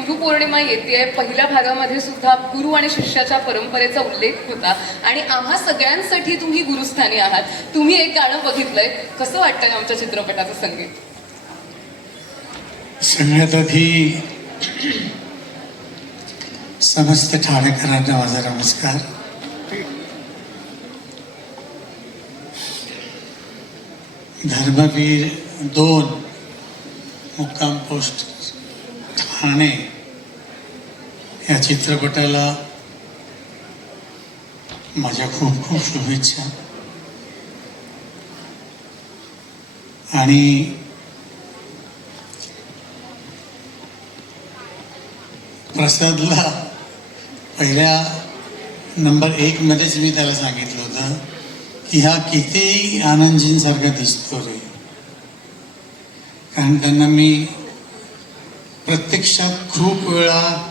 गुरुपौर्णिमा येते पहिल्या भागामध्ये सुद्धा गुरु आणि शिष्याच्या परंपरेचा उल्लेख होता. आणि आम्हा सगळ्यांसाठी तुम्ही गुरुस्थानी आहात. तुम्ही एक गाणं बघितलंय. कसं वाटतंय आमच्या चित्रपटाचं संगीत? सगळ्यात आधी समस्त ठाणेकरांना माझा नमस्कार. धर्मवीर दोन मुक्काम पोस्ट ठाणे या चित्रपटाला माझ्या खूप खूप शुभेच्छा. आणि प्रसादला पहिल्या नंबर एकमध्येच मी त्याला सांगितलं होतं की हा किती आनंदजींसारखा दिसतो रे. कारण त्यांना मी प्रत्यक्षात खूप वेळा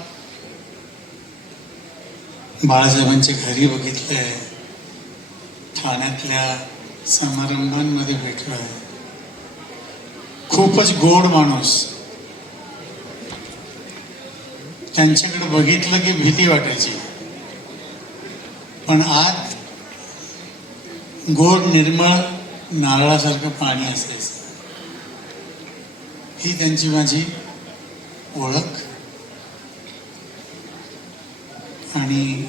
बाळासाहेबांच्या घरी बघितलंय. ठाण्यातल्या समारंभांमध्ये भेटलोय. खूपच गोड माणूस. त्यांच्याकडे बघितलं की भीती वाटायची. पण आत गोड निर्मळ नारळासारखं पाणी असायचं. ही त्यांची माझी ओळख. आणि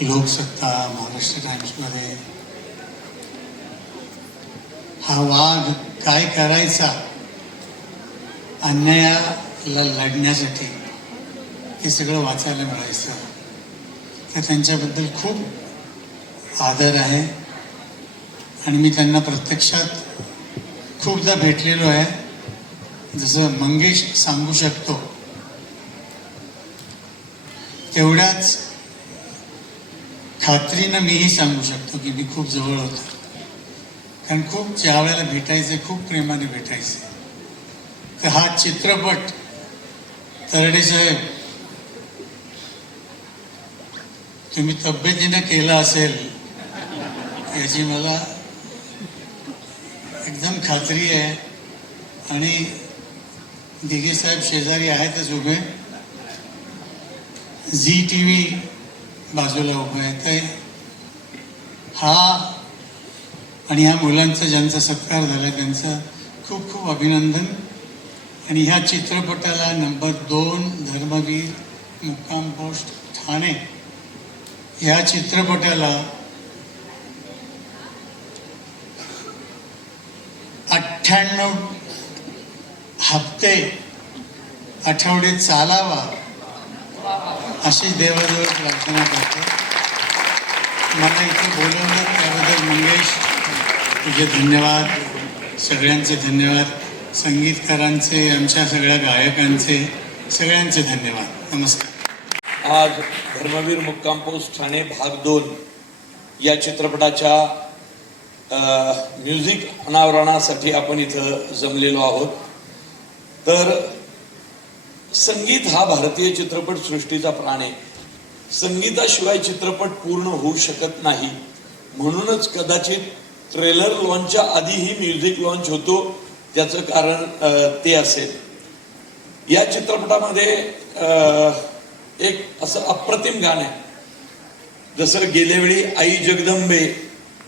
लोकसत्ता महाराष्ट्र टाइम्समध्ये हा वाघ काय करायचा? अन्यायाला लढण्यासाठी हे सगळं वाचायला मिळायचं. तर त्यांच्याबद्दल खूप आदर आहे. आणि मी त्यांना प्रत्यक्षात खूपदा भेटलेलो आहे. जसं मंगेश सांगू शकतो तेवढ्याच खात्रीनं मीही सांगू शकतो की मी खूप जवळ होतो. कारण खूप ज्या वेळेला भेटायचे खूप प्रेमाने भेटायचे. तर हा चित्रपट तरडे साहेब तुम्ही तब्येतीनं केला असेल याची मला एकदम खात्री आहे. आणि दिघे साहेब शेजारी आहेतच उभे. झी टी व्ही बाजूला उभं आहे तर हा आणि ह्या मुलांचा ज्यांचा सत्कार झाला त्यांचं खूप खूप अभिनंदन. आणि ह्या चित्रपटाला नंबर दोन धर्मवीर मुक्काम पोस्ट ठाणे. ह्या चित्रपटाला अठ्ठ्याण्णव हप्ते आठवडे चालावा अशी देवाजवळ प्रार्थना करतो. मला इथे बोलवलं त्याबद्दल मंगेश तुझे धन्यवाद. सगळ्यांचे धन्यवाद. संगीतकारांचे आमच्या सगळ्या गायकांचे सगळ्यांचे धन्यवाद. नमस्कार. आज धर्मवीर मुक्काम पोस्ट ठाणे भाग दोन या चित्रपटाच्या म्युझिक अनावरणासाठी आपण इथं जमलेलो आहोत. तर संगीत हा भारतीय चित्रपट सृष्टीचा प्राण आहे. संगीताशिवाय चित्रपट पूर्ण होऊ शकत नाही. म्हणूनच कदाचित ट्रेलर लॉन्चच्या आधीही म्युझिक लॉन्च होतो त्याचं कारण ते असेल. या चित्रपटामध्ये एक असं अप्रतिम गाणं आहे. जसं गेल्या वेळी आई जगदंबे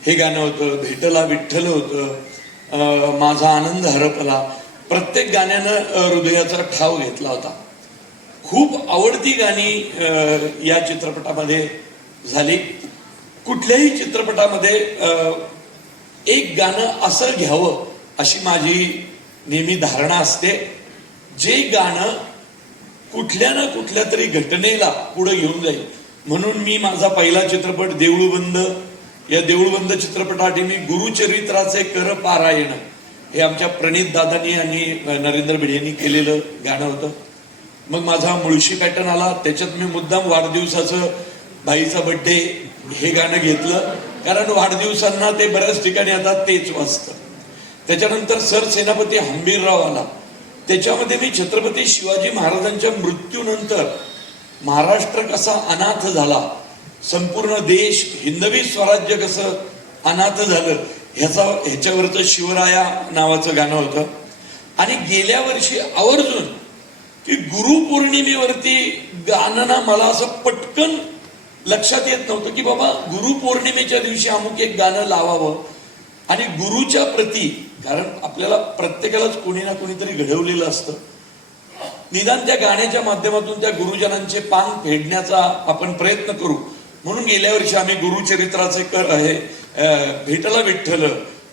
हे गाणं होतं भेटला विठ्ठल होतं माझा आनंद हरपला प्रत्येक गाण्यानं हृदयाचा ठाव घेतला होता. खूप आवडती गाणी या चित्रपटामध्ये झाली. कुठल्याही चित्रपटामध्ये एक गाणं असं घ्यावं अशी माझी नेहमी धारणा असते. जे गाणं कुठल्या ना कुठल्या तरी घटनेला पुढे घेऊन जाईल. म्हणून मी माझा पहिला चित्रपट देऊळबंद या देऊळबंद चित्रपटासाठी मी गुरुचरित्राचे कर पारायण हे आमच्या प्रणित दादानी आणि नरेंद्र भिडे यांनी केलेलं गाणं होतं. मग माझा मुळशी पॅटर्न आला. त्याच्यात मी मुद्दाम वाढदिवसाचं भाईचा बड्डे हे गाणं घेतलं. कारण वाढदिवसांना ते बऱ्याच ठिकाणी आता तेच वाचतं त्याच्यानंतर सर सेनापती हंबीरराव आला. त्याच्यामध्ये मी छत्रपती शिवाजी महाराजांच्या मृत्यूनंतर महाराष्ट्र कसा अनाथ झाला संपूर्ण देश हिंदवी स्वराज्य कसं अनाथ झालं ह्याचा ह्याच्यावरचं शिवराया नावाचं गाणं होतं. आणि गेल्या वर्षी आवर्जून की गुरुपौर्णिमेवरती गाणं ना मला असं पटकन लक्षात येत नव्हतं की बाबा गुरुपौर्णिमेच्या दिवशी अमुक एक गाणं लावावं. आणि गुरुच्या प्रती कारण आपल्याला प्रत्येकालाच कोणी ना कोणीतरी घडवलेलं असतं. निदान त्या गाण्याच्या माध्यमातून त्या गुरुजनांचे पान फेडण्याचा आपण प्रयत्न करू. म्हणून गेल्या वर्षी आम्ही गुरुचरित्राचे कर आहे भेटला विठ्ठल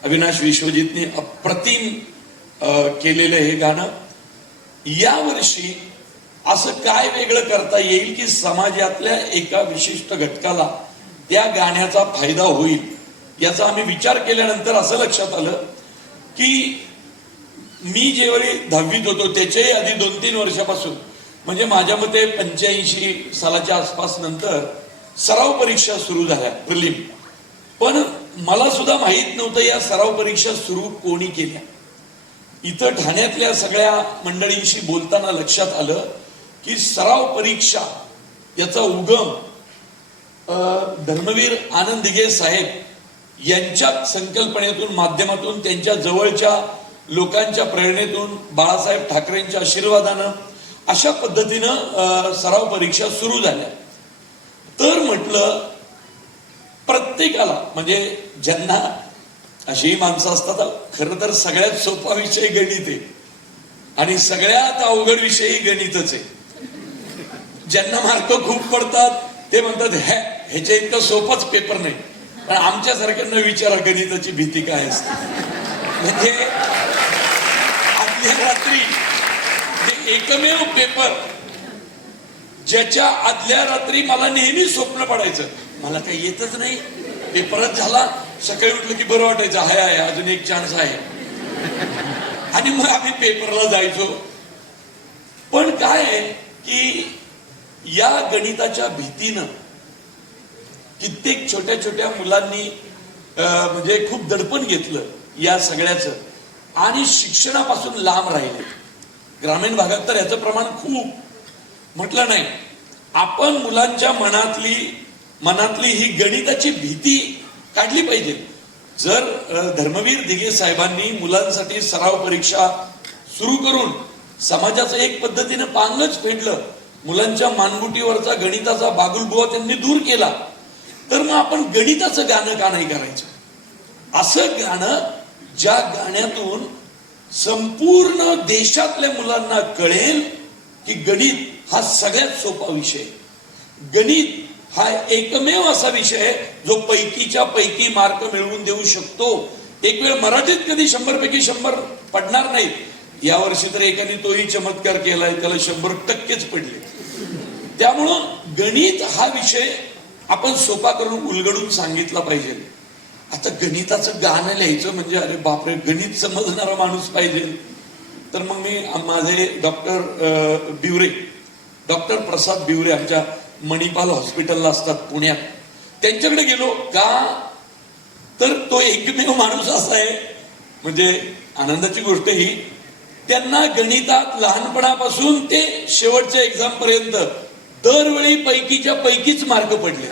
अविनाश विश्वजितनी अप्रतिम अं, केलेलं हे गाणं. या वर्षी असं काय वेगळं करता येईल की समाजातल्या एका विशिष्ट घटकाला त्या गाण्याचा फायदा होईल याचा आम्ही विचार केल्यानंतर असं लक्षात आलं की मी जेवढी दहावीत होतो त्याच्याही आधी दोन तीन वर्षापासून म्हणजे माझ्या मते पंच्याऐंशी सालाच्या आसपास नंतर सराव परीक्षा सुरू झाल्या प्रलिम पण मला सुद्धा माहीत नव्हतं या सराव परीक्षा सुरू कोणी केल्या. इथं ठाण्यातल्या सगळ्या मंडळींशी बोलताना लक्षात आलं की सराव परीक्षा याचा उगम धर्मवीर आनंद दिघे साहेब यांच्या संकल्पनेतून माध्यमातून त्यांच्या जवळच्या लोकांच्या प्रेरणेतून बाळासाहेब ठाकरेंच्या आशीर्वादानं अशा पद्धतीनं सराव परीक्षा सुरू झाल्या. तर म्हटलं प्रत्येकाला म्हणजे ज्यांना अशीही माणसं असतात खरं तर सगळ्यात सोपा विषय गणित आहे. आणि सगळ्यात अवघड विषयही गणितच आहे. ज्यांना मार्क खूप पडतात ते म्हणतात ह्या ह्याच्या इतका सोपाच पेपर नाही. पण आमच्यासारख्यांना विचारा गणिताची भीती काय असते? म्हणजे आदल्या रात्री जे एकमेव पेपर ज्याच्या आदल्या रात्री मला नेहमी स्वप्न पडायचं. मला काही येतच नाही. पेपरच झाला. सकाळी उठलं की बरं वाटायचं हाय आहे अजून एक चान्स आहे. आणि मग आम्ही पेपरला जायचो. पण काय आहे की या गणिताच्या भीतीनं कित्येक छोट्या छोट्या मुलांनी म्हणजे खूप दडपण घेतलं या सगळ्याचं. आणि शिक्षणापासून लांब राहिले. ग्रामीण भागात तर याचं प्रमाण खूप म्हटलं नाही. आपण मुलांच्या मनातली मनातली ही गणिताची भीती काढली पाहिजे. जर धर्मवीर दिघे साहेबांनी मुलांसाठी सराव परीक्षा सुरू करून समाजाचं एक पद्धतीनं पांगच फेडलं मुलांच्या मानगुटीवरचा गणिताचा बागुलबुवा त्यांनी दूर केला तर मग आपण गणिताचं गाणं का नाही करायचं? असं गाणं ज्या गाण्यातून संपूर्ण देशातल्या मुलांना कळेल की गणित हा सगळ्यात सोपा विषय. गणित हा एकमेव असा विषय आहे जो पैकीच्या पैकी मार्क मिळवून देऊ शकतो. एक वेळ मराठीत कधी शंभर पैकी शंभर पडणार नाहीत. यावर्षी तर एकाने तोही चमत्कार केलाय त्याला शंभर टक्केच पडले. त्यामुळं गणित हा विषय आपण सोपा करून उलगडून सांगितला पाहिजे. आता गणिताचं गाणं लिहायचं म्हणजे अरे बापरे गणित समजणारा माणूस पाहिजे. तर मग मी माझे डॉक्टर बिवरे डॉक्टर प्रसाद बिवरे आमच्या मणिपाल हॉस्पिटलला असतात पुण्यात. त्यांच्याकडे गेलो का? तर तो एकमेव माणूस असा आहे. म्हणजे आनंदाची गोष्ट ही त्यांना गणितात लहानपणापासून ते शेवटच्या एक्झाम पर्यंत दरवेळी पैकीच्या पैकीच मार्क पडले.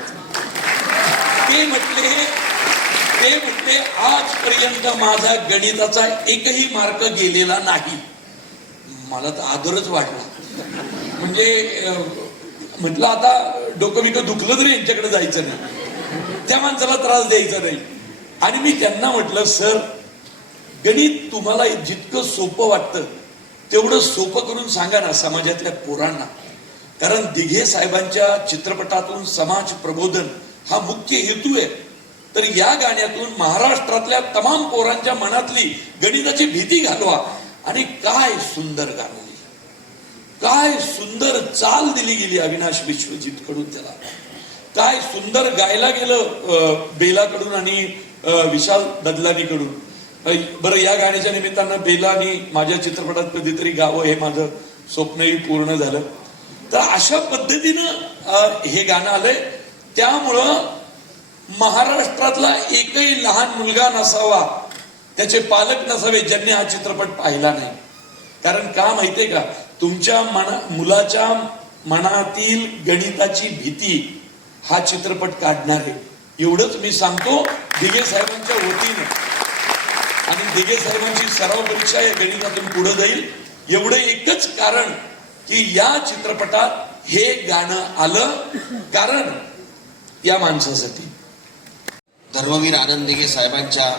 ते म्हटले ते म्हटले आजपर्यंत माझा गणिताचा एकही मार्क गेलेला नाही. मला तर आदरच वाटला. म्हणजे म्हटलं आता डोकं बिकं दुखलं तरी यांच्याकडे जायचं नाही. त्या माणसाला त्रास द्यायचा नाही. आणि मी त्यांना म्हटलं सर गणित तुम्हाला जितकं सोपं वाटतं तेवढं सोपं करून सांगा ना समाजातल्या पोरांना. कारण दिघे साहेबांच्या चित्रपटातून समाज प्रबोधन हा मुख्य हेतू आहे. तर या गाण्यातून महाराष्ट्रातल्या तमाम पोरांच्या मनातली गणिताची भीती घालवा आणि काय सुंदर गाणं काय सुंदर चाल दिली गेली अविनाश विश्वजित कडून त्याला. काय सुंदर गायला गेलं बेलाकडून आणि विशाल ददलानीकडून कडून बरं या गाण्याच्या निमित्तानं बेला आणि माझ्या चित्रपटात कधीतरी गावं हे माझं स्वप्नही पूर्ण झालं. तर अशा पद्धतीनं हे गाणं आलंय. त्यामुळं महाराष्ट्रातला एकही लहान मुलगा नसावा त्याचे पालक नसावे ज्यांनी हा चित्रपट पाहिला नाही. कारण का माहितीये का? तुमच्या मना मुलाच्या मनातील गणिताची भीती हा चित्रपट काढणार आहे. एवढंच मी सांगतो दिगे साहेबांच्या वतीने. आणि दिगे साहेबांची सराव परीक्षा या गणितातून पुढे जाईल. एवढं एकच कारण की या चित्रपटात हे गाणं आलं कारण या माणसासाठी. धर्मवीर आनंद दिघे साहेबांच्या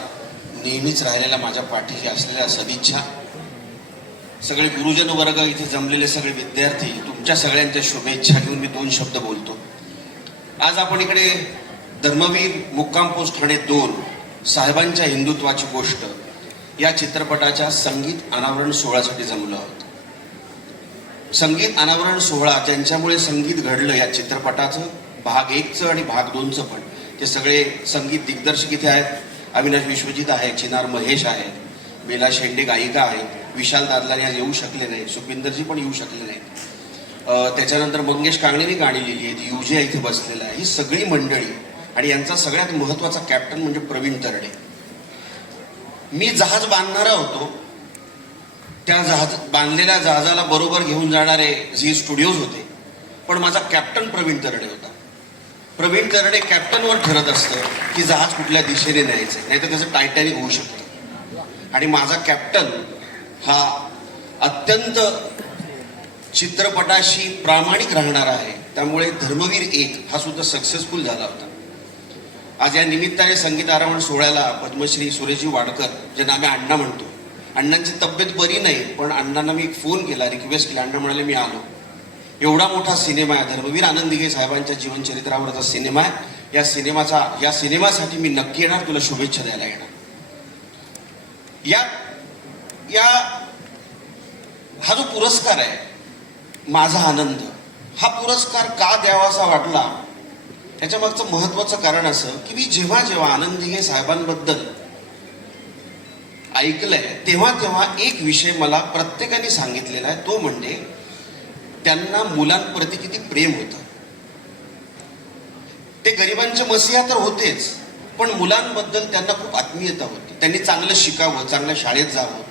नेहमीच राहिलेल्या माझ्या पाठीशी असलेल्या सदिच्छा. सगळे गुरुजन वर्ग इथे जमलेले सगळे विद्यार्थी तुमच्या सगळ्यांच्या शुभेच्छा घेऊन मी दोन शब्द बोलतो. आज आपण इकडे धर्मवीर मुक्काम पोस्ट ठाणे दोन साहेबांच्या हिंदुत्वाची गोष्ट या चित्रपटाच्या संगीत अनावरण सोहळ्यासाठी जमलो आहोत. संगीत अनावरण सोहळा ज्यांच्यामुळे संगीत घडलं या चित्रपटाचं भाग एकचं आणि भाग दोनचं पण ते सगळे संगीत दिग्दर्शक इथे आहेत. अविनाश विश्वजित आहे चिनार महेश आहे. बेला शेंडे गायिका आहे. विशाल दादलाने आज येऊ शकले नाही सुखविंदरजी पण येऊ शकले नाहीत. त्याच्यानंतर मंगेश कांगणेने गाणी लिहिली आहेत. युजे इथे बसलेला आहे. ही सगळी मंडळी आणि यांचा सगळ्यात महत्त्वाचा कॅप्टन म्हणजे प्रवीण तरडे. मी जहाज बांधणारा होतो. त्या जहाज बांधलेल्या जहाजाला बरोबर घेऊन जाणारे झी स्टुडिओज होते. पण माझा कॅप्टन प्रवीण तरडे होता. प्रवीण तरडे कॅप्टनवर ठरत असतं की जहाज कुठल्या दिशेने न्यायचं नाही तर त्याचं टायटॅनिक होऊ शकतं. आणि माझा कॅप्टन हा अत्यंत चित्रपटाशी प्रामाणिक राहणार आहे. त्यामुळे धर्मवीर एक हा सुद्धा सक्सेसफुल झाला होता. आज या निमित्ताने संगीत आरावण सोहळ्याला पद्मश्री सुरेशजी वाडकर ज्यांना आम्ही अण्णा म्हणतो अण्णांची तब्येत बरी नाही पण अण्णांना मी फोन केला रिक्वेस्ट केला. अण्णा म्हणाले मी आलो. एवढा मोठा सिनेमा आहे. धर्मवीर आनंदिगे साहेबांच्या जीवनचरित्रावरचा सिनेमा आहे. या सिनेमाचा या सिनेमासाठी मी नक्की येणार. तुला शुभेच्छा द्यायला येणार. या या हा जो पुरस्कार आहे माझा आनंद हा पुरस्कार का द्यावासा वाटला त्याच्या मागचं महत्वाचं कारण असं की मी जेव्हा जेव्हा आनंदी हे साहेबांबद्दल ऐकलंय तेव्हा तेव्हा एक विषय मला प्रत्येकाने सांगितलेला आहे तो म्हणजे त्यांना मुलांप्रती किती प्रेम होतं. ते गरिबांचे मसिहा तर होतेच पण मुलांबद्दल त्यांना खूप आत्मीयता होती. त्यांनी चांगलं शिकावं चांगल्या शाळेत जावं.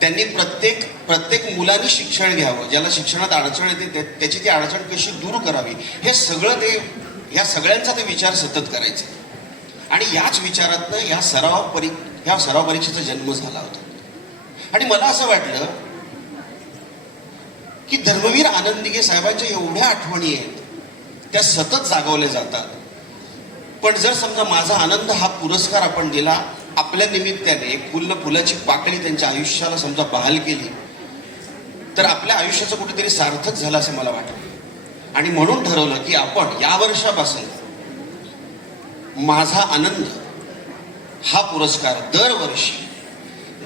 त्यांनी प्रत्येक प्रत्येक मुलांनी शिक्षण घ्यावं. ज्याला शिक्षणात अडचण येते त्याची ती अडचण कशी दूर करावी? हे सगळं ते ह्या सगळ्यांचा ते विचार सतत करायचे. आणि याच विचारातनं ह्या सराव परी ह्या सराव परीक्षेचा जन्म झाला होता. आणि मला असं वाटलं की धर्मवीर आनंदिगे साहेबांच्या एवढ्या आठवणी आहेत त्या सतत जागवल्या जातात. पण जर समजा माझा आनंद हा पुरस्कार आपण दिला आपल्या निमित्ताने फुल फुलाची पाकळी त्यांच्या आयुष्याला समजा बहाल केली तर आपल्या आयुष्याचं कुठेतरी सार्थक झालं असं मला वाटलं आणि म्हणून ठरवलं की आपण या वर्षापासून माझा आनंद हा पुरस्कार दरवर्षी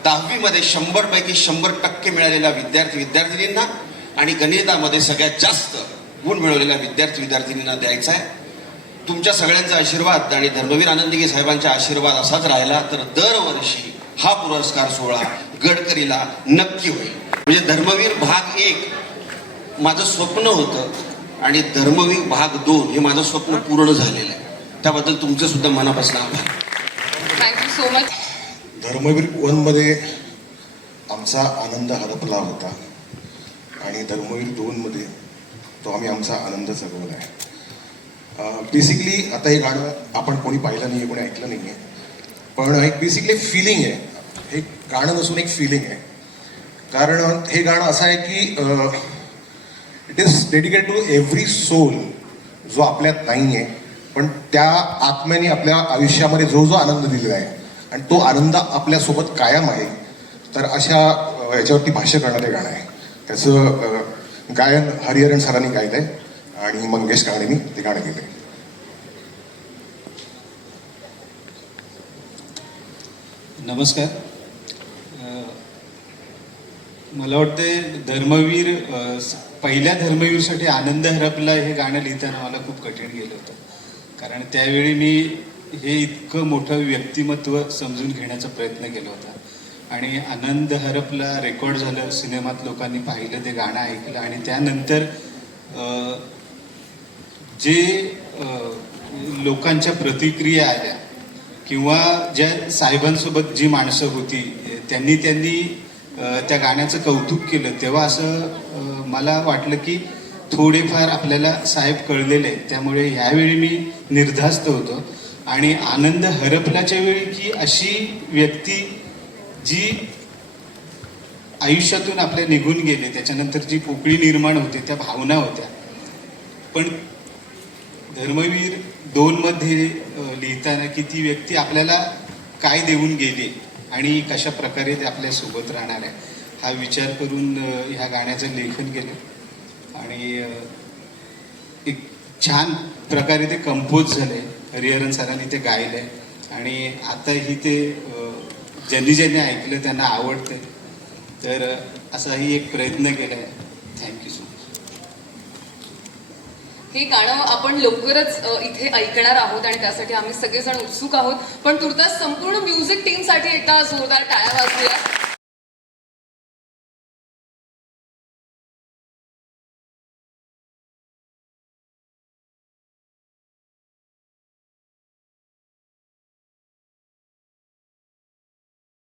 दहावीमध्ये शंभरपैकी शंभर टक्के मिळालेल्या विद्यार्थी विद्यार्थिनींना आणि गणितामध्ये सगळ्यात जास्त गुण मिळवलेल्या विद्यार्थी विद्यार्थिनींना द्यायचा आहे. तुमच्या सगळ्यांचा आशीर्वाद आणि धर्मवीर आनंदिगे साहेबांचा आशीर्वाद असाच राहिला तर दरवर्षी हा पुरस्कार सोहळा गडकरीला नक्की होईल. म्हणजे धर्मवीर भाग एक माझं स्वप्न होतं आणि धर्मवीर भाग दोन हे माझं स्वप्न पूर्ण झालेलं आहे. त्याबद्दल तुमचं सुद्धा मनापासून आभार. Thank you so much Dharmaveer वनमध्ये आमचा आनंद हरपला होता. आणि धर्मवीर दोनमध्ये तो आम्ही आमचा आनंद जगवला आहे. बेसिकली आता हे गाणं आपण कोणी पाहिलं नाही आहे कोणी ऐकलं नाही आहे पण एक बेसिकली फिलिंग आहे. हे गाणं नसून एक फिलिंग आहे. कारण हे गाणं असं आहे की it is dedicate to every soul जो आपल्यात नाही आहे पण त्या आत्म्याने आपल्या आयुष्यामध्ये जो जो आनंद दिलेला आहे आणि तो आनंद आपल्यासोबत कायम आहे तर अशा याच्यावरती भाष्य करणारे गाणं आहे. त्याचं गायन हरिहरन सरांनी गायलं आहे आणि मंगेश मी ते गाणं गेलं नमस्कार. मला वाटते धर्मवीर पहिल्या धर्मवीरसाठी आनंद हरपला हे गाणं लिहिताना मला खूप कठीण गेलं होतं. कारण त्यावेळी मी हे इतकं मोठं व्यक्तिमत्व समजून घेण्याचा प्रयत्न केला होता. आणि आनंद हरपला रेकॉर्ड झालं सिनेमात लोकांनी पाहिलं ते गाणं ऐकलं आणि त्यानंतर जे लोकांच्या प्रतिक्रिया आल्या किंवा ज्या साहेबांसोबत जी माणसं होती त्यांनी त्यांनी त्या गाण्याचं कौतुक केलं तेव्हा असं मला वाटलं की थोडेफार आपल्याला साहेब कळलेले आहेत. त्यामुळे ह्यावेळी मी निर्धास्त होतो. आणि आनंद हरपल्याच्या वेळी की अशी व्यक्ती जी आयुष्यातून आपल्या निघून गेले त्याच्यानंतर जी पोकळी निर्माण होते त्या भावना होत्या. पण धर्मवीर दोन मध्ये लिहिताना की ती व्यक्ती आपल्याला काय देऊन गेली आणि कशा प्रकारे ते आपल्यासोबत राहणार आहे हा विचार करून ह्या गाण्याचं लेखन केलं. आणि एक छान प्रकारे ते कंपोज झाले. हरिहरन सरांनी ते गायलंय. आणि आताही ते ज्यांनी ज्यांनी ऐकलं त्यांना आवडते तर असाही एक प्रयत्न केला आहे थँक्यू सो मच हे गाणं आपण लवकरच इथे ऐकणार आहोत आणि त्यासाठी आम्ही सगळेजण उत्सुक आहोत. पण तुर्तास संपूर्ण म्युझिक टीमसाठी एकदा जोरदार टाळ्या वाजूया